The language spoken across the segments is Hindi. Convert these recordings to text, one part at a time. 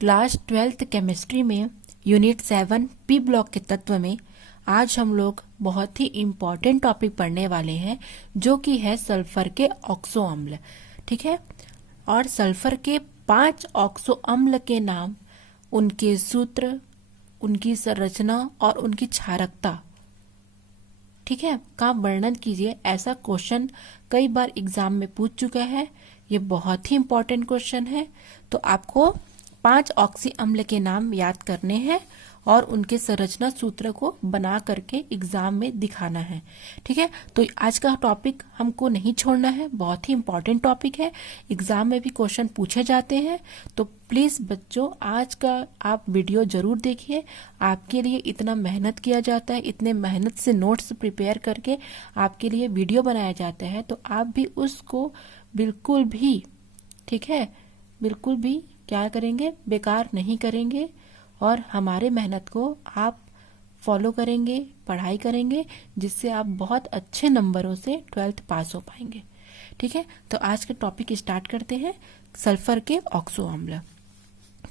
क्लास 12th केमिस्ट्री में यूनिट 7 पी ब्लॉक के तत्व में आज हम लोग बहुत ही इम्पोर्टेंट टॉपिक पढ़ने वाले हैं, जो कि है सल्फर के ऑक्सो अम्ल। ठीक है, और सल्फर के 5 ऑक्सो अम्ल के नाम, उनके सूत्र, उनकी संरचना और उनकी क्षारकता, ठीक है, का वर्णन कीजिए। ऐसा क्वेश्चन कई बार एग्जाम में पूछ चुका है। ये बहुत ही इंपॉर्टेंट क्वेश्चन है। तो आपको 5 ऑक्सी अम्ल के नाम याद करने हैं और उनके संरचना सूत्र को बना करके एग्जाम में दिखाना है। ठीक है, तो आज का टॉपिक हमको नहीं छोड़ना है, बहुत ही इंपॉर्टेंट टॉपिक है, एग्जाम में भी क्वेश्चन पूछे जाते हैं। तो प्लीज बच्चों, आज का आप वीडियो जरूर देखिए। आपके लिए इतना मेहनत किया जाता है, इतने मेहनत से नोट्स प्रिपेयर करके आपके लिए वीडियो बनाया जाता है, तो आप भी उसको बिल्कुल भी, ठीक है, बिल्कुल भी क्या करेंगे, बेकार नहीं करेंगे और हमारे मेहनत को आप फॉलो करेंगे, पढ़ाई करेंगे, जिससे आप बहुत अच्छे नंबरों से 12th पास हो पाएंगे। ठीक है, तो आज के टॉपिक स्टार्ट करते हैं। सल्फर के ऑक्सो अम्ल।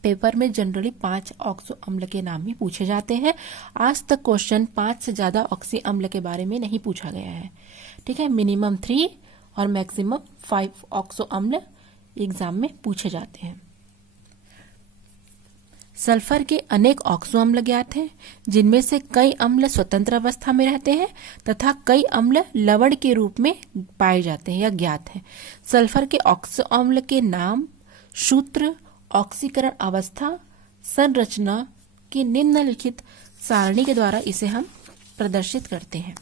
पेपर में जनरली 5 ऑक्सो अम्ल के नाम ही पूछे जाते हैं। आज तक क्वेश्चन 5 से ज्यादा ऑक्सी अम्ल के बारे में नहीं पूछा गया है। ठीक है, मिनिमम 3 और मैक्सिमम 5 ऑक्सो अम्ल एग्जाम में पूछे जाते हैं। सल्फर के अनेक ऑक्सो अम्ल ज्ञात हैं, जिनमें से कई अम्ल स्वतंत्र अवस्था में रहते हैं तथा कई अम्ल लवण के रूप में पाए जाते हैं या ज्ञात हैं। सल्फर के ऑक्सो अम्ल के नाम, सूत्र, ऑक्सीकरण अवस्था, संरचना की निम्नलिखित सारणी के द्वारा इसे हम प्रदर्शित करते हैं।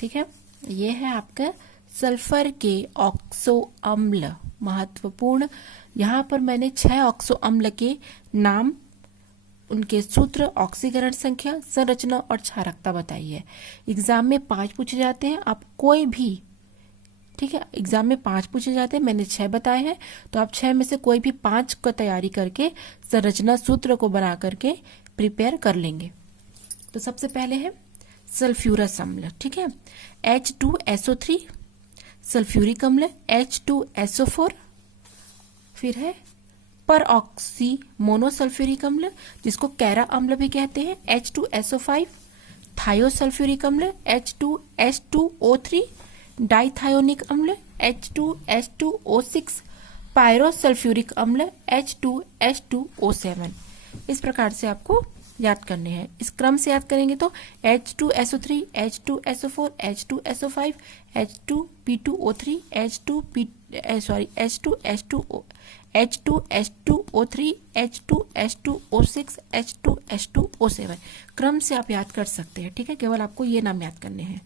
ठीक है, ये है आपका सल्फर के ऑक्सो अम्ल। महत्वपूर्ण, यहाँ पर मैंने 6 ऑक्सो अम्ल के नाम, उनके सूत्र, ऑक्सीकरण संख्या, संरचना और क्षारकता बताई है। एग्जाम में 5 पूछे जाते हैं। आप कोई भी, ठीक है, एग्जाम में 5 पूछे जाते हैं, मैंने 6 बताए हैं, तो आप 6 में से कोई भी 5 को तैयारी करके संरचना सूत्र को बना करके प्रिपेयर कर लेंगे। तो सबसे पहले है सल्फ्यूरस अम्ल। ठीक है, H2SO3 सल्फ्यूरिक अम्ल, H2SO4, फिर है पर ऑक्सी मोनोसल्फ्यूरिक अम्ल, जिसको कैरा अम्ल भी कहते हैं, H2SO5, थायोसल्फ्यूरिक अम्ल, H2H2O3, डाइथायोनिक अम्ल, H2H2O6, पायरोसल्फ्यूरिक अम्ल, H2H2O7। इस प्रकार से आपको याद करने हैं। इस क्रम से याद करेंगे तो H2SO3, H2SO4, H2SO5, H2P2O3, H2H2O3, H2H2O6, H2H2O7 क्रम से आप याद कर सकते हैं। ठीक है, केवल आपको ये नाम याद करने हैं।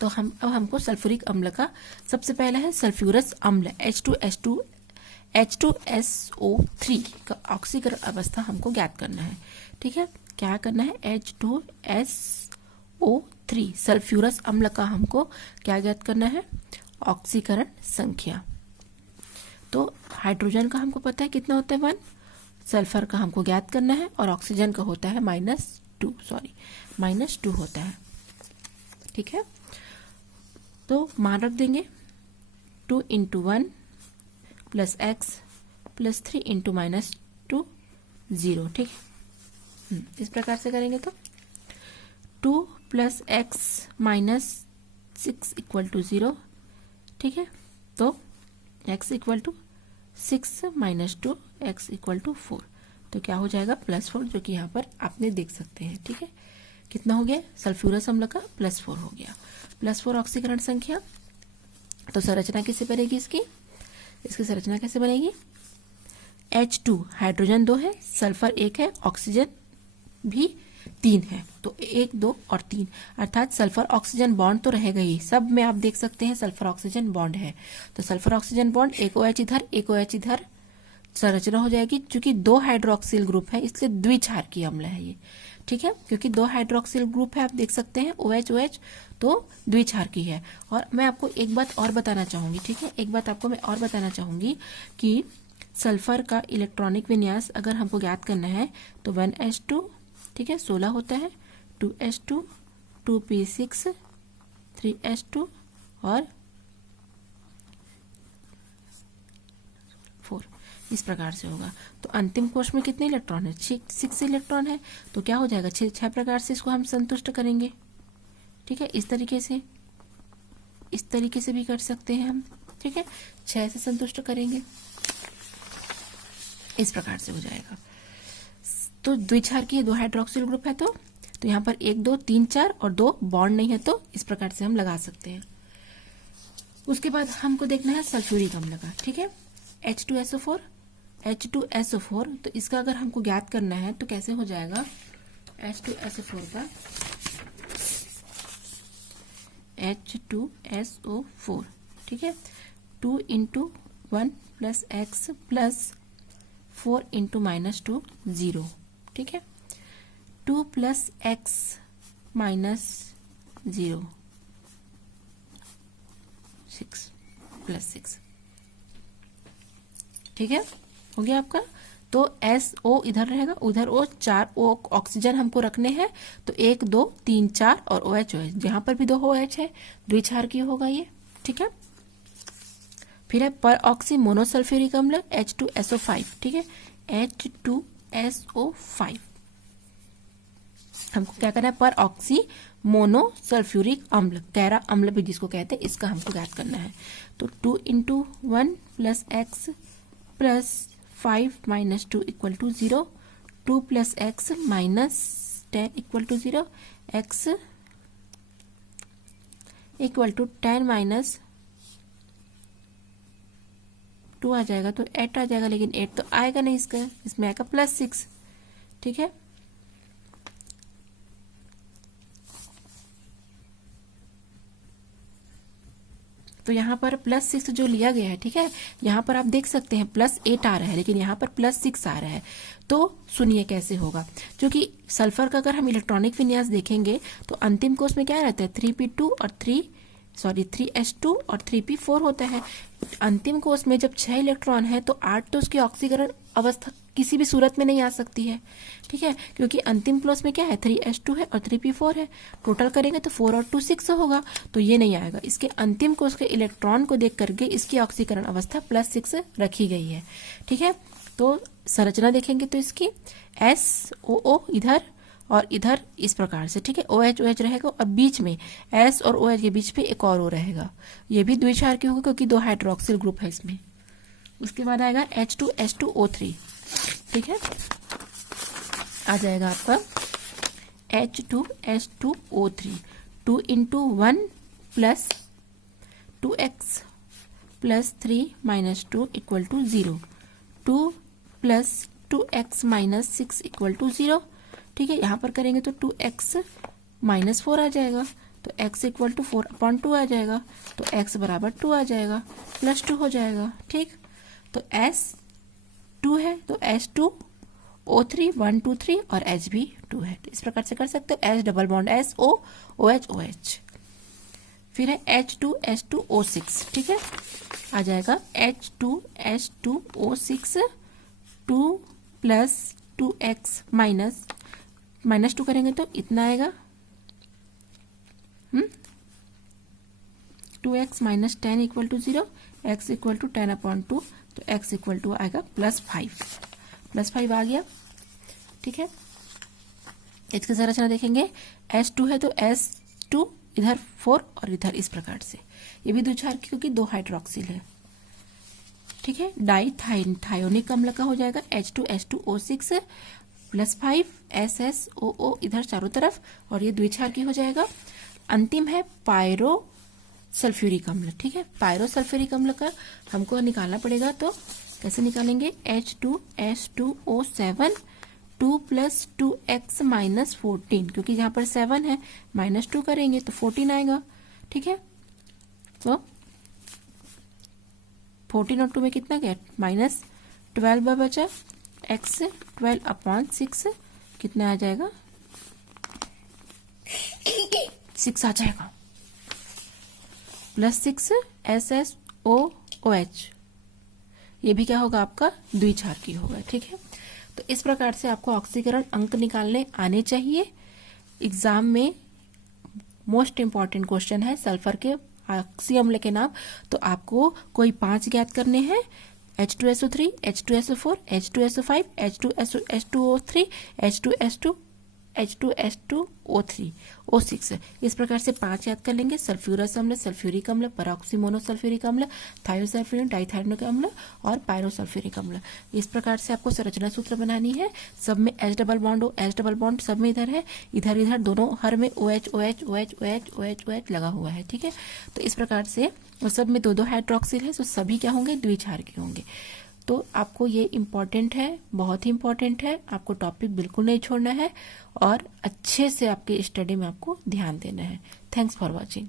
तो अब हमको सल्फ्यूरिक अम्ल का सबसे पहला है सल्फ्यूरस अम्ल, H2SO3 का ऑक्सीकरण अवस्था हमको ज्ञात करना है। ठीक है, क्या करना है, H2SO3 सल्फ्यूरस अम्ल का हमको क्या ज्ञात करना है, ऑक्सीकरण संख्या। तो हाइड्रोजन का हमको पता है कितना होता है, 1। सल्फर का हमको ज्ञात करना है और ऑक्सीजन का होता है -2 होता है। ठीक है, तो मान रख देंगे 2 × 1 + x + 3 × -2 0। ठीक है, इस प्रकार से करेंगे तो 2 + x - 6 = 0। ठीक है, तो x = 6 - 2, x = 4। तो क्या हो जाएगा, +4, जो कि यहाँ पर आपने देख सकते हैं। ठीक है, कितना हो गया, सल्फ्यूरस अम्ल का +4 हो गया। +4 ऑक्सीकरण संख्या। तो संरचना कैसे बनेगी इसकी संरचना कैसे बनेगी, H2 हाइड्रोजन 2 है, सल्फर 1 है, ऑक्सीजन भी 3 है। तो 1, 2 और 3, अर्थात सल्फर ऑक्सीजन बॉन्ड तो रहेगा ही। सब में आप देख सकते हैं सल्फर ऑक्सीजन बॉन्ड है। तो सल्फर ऑक्सीजन बॉन्ड, एक OH इधर, एक OH इधर, संरचना हो जाएगी। चूंकि 2 हाइड्रोक्सिल ग्रुप है, इसलिए द्विक्षारकीय अम्ल है ये। ठीक है, क्योंकि 2 हाइड्रोक्सिल ग्रुप है, आप देख सकते हैं OH OH, तो द्विक्षारकीय है। और मैं आपको एक बात और बताना चाहूंगी। ठीक है, एक बात आपको मैं और बताना चाहूंगी कि सल्फर का इलेक्ट्रॉनिक विन्यास अगर हमको ज्ञात करना है तो 1s2, ठीक है, 16 होता है, 2s2, 2p6, 3s2 और 4। इस प्रकार से होगा। तो अंतिम कोश में कितने इलेक्ट्रॉन है? 6 इलेक्ट्रॉन है। तो क्या हो जाएगा? 6 प्रकार से इसको हम संतुष्ट करेंगे। ठीक है, इस तरीके से भी कर सकते हैं हम। ठीक है, 6 से संतुष्ट करेंगे, इस प्रकार से हो जाएगा। तो द्विक्षार की 2 हाइड्रोक्सिल ग्रुप है, तो यहाँ पर 1 2 3 4 और 2 बॉन्ड नहीं है, तो इस प्रकार से हम लगा सकते हैं। उसके बाद हमको देखना है सल्फ्यूरिक अम्ल का। ठीक है, H2SO4, तो इसका अगर हमको ज्ञात करना है तो कैसे हो जाएगा? H2SO4 का H2SO4, ठीक है, 2 × 1 + x + 4 × -2 0, ठीक है, 2 + x - 0 6 + 6, ठीक है, हो गया आपका। तो SO इधर रहेगा, उधर O, 4 O ऑक्सीजन हमको रखने हैं, तो 1 2 3 4 और OH जहां पर भी 2 OH है द्विक्षार की होगा ये। ठीक है, फिर है पर ऑक्सी मोनोसल्फ्यूरिक अम्ल H2SO5, ठीक है, H2SO5 हमको क्या करना है? पर ऑक्सी मोनोसल्फ्यूरिक अम्ल, कैरा अम्ल भी जिसको कहते हैं, इसका हमको ज्ञात करना है। तो 2 × 1 + x + 5 - 2 = 0, 2 + x - 10 = 0, x = 10 - 2 आ जाएगा, तो 8 आ जाएगा, लेकिन 8 तो आएगा नहीं, इसमें आएगा +6, ठीक है। तो यहाँ पर +6 जो लिया गया है, ठीक है, यहाँ पर आप देख सकते हैं +8 आ रहा है, लेकिन यहाँ पर +6 आ रहा है। तो सुनिए कैसे होगा, क्योंकि सल्फर का अगर हम इलेक्ट्रॉनिक विन्यास देखेंगे तो अंतिम कोश में क्या रहता है? 3p2 और 3s2 और 3p4 होता है। अंतिम कोश में जब 6 इलेक्ट्रॉन है तो 8 तो उसकी ऑक्सीकरण अवस्था किसी भी सूरत में नहीं आ सकती है, ठीक है, क्योंकि अंतिम कोश में क्या है? 3s2 है और 3p4 है। टोटल करेंगे तो 4 और 2 6 होगा, तो ये नहीं आएगा। इसके अंतिम कोश के इलेक्ट्रॉन को देख करके इसकी ऑक्सीकरण अवस्था +6 रखी गई है, ठीक है। तो संरचना देखेंगे तो इसकी SOO इधर और इधर इस प्रकार से, ठीक है, OH रहेगा और बीच में S और OH के बीच पे एक और O रहेगा। ये भी द्विक्षार की होगा क्योंकि 2 हाइड्रोक्सिल ग्रुप है इसमें। उसके बाद आएगा H2S2O3, ठीक है, आ जाएगा आपका H2S2O3, 2 × 1 + 2x + 3 - 2 = 0, 2 + 2x - 6 = 0, ठीक है। यहाँ पर करेंगे तो 2x - 4 आ जाएगा, तो x = 4/2 आ जाएगा, तो x = 2 आ जाएगा, +2 हो जाएगा, ठीक। तो S2 है तो S2O3 1 2 3 और H भी 2 है, तो इस प्रकार से कर सकते हो। H double bond SO OH OH। फिर है H2S2O6, ठीक है, आ जाएगा H2S2O6, 2 + 2x -2 करेंगे तो इतना आएगा, 2x - 10 = 0, x = 10/2, तो x = आएगा +5 आ गया, ठीक है। इसकी संरचना देखेंगे, S2 है तो S2 इधर 4 और इधर इस प्रकार से। ये भी द्विक्षार की क्योंकि 2 हाइड्रोक्सिल है, ठीक है। डाइथायोनिक अम्ल का हो जाएगा H2S2O6 +5 SSOO इधर चारों तरफ, और ये द्विक्षार की हो जाएगा। अंतिम है पायरो सल्फ्यूरिक अम्ल, ठीक है। पायरो सल्फ्यूरिक अम्ल का हमको निकालना पड़ेगा, तो कैसे निकालेंगे? H2S2O7, 2 + 2x - 14, क्योंकि यहाँ पर 7 है, -2 करेंगे तो 14 आएगा, ठीक है। तो 14 और 2 में कितना गया? -12 बचा, x 12/6 कितना आ जाएगा? 6 आ जाएगा, +6 SSOOH। ये भी क्या होगा? आपका द्विक्षार की होगा, ठीक है। तो इस प्रकार से आपको ऑक्सीकरण अंक निकालने आने चाहिए। एग्जाम में मोस्ट इंपॉर्टेंट क्वेश्चन है सल्फर के ऑक्सी अम्ल के नाम, तो आपको कोई 5 ज्ञात करने हैं। H2SO3, H2SO4, H2SO5, H2SO3, H2S2, H2S2O3, O6। इस प्रकार से 5 याद कर लेंगे। सल्फ्यूरस अम्ल, सल्फ्यूरिक अम्ल, परऑक्सीमोनोसल्फ्यूरिक अम्ल, थायोसल्फ्यूरिक, डाइथाइलोनिक अम्ल और पायरोसल्फ्यूरिक अम्ल। इस प्रकार से आपको संरचना सूत्र बनानी है। सब में H डबल बॉन्ड हो, H डबल बॉन्ड सब में इधर है, इधर इधर दोनों हर में OH OH OH OH OH OH लगा हुआ है। ठीक है, तो इस प्रकार से सब में 2-2 हाइड्रोक्सिल है, तो सभी क्या होंगे, द्विक्षार के होंगे। तो आपको ये इम्पॉर्टेंट है, बहुत ही इम्पॉर्टेंट है, आपको टॉपिक बिल्कुल नहीं छोड़ना है और अच्छे से आपकी स्टडी में आपको ध्यान देना है। Thanks for watching.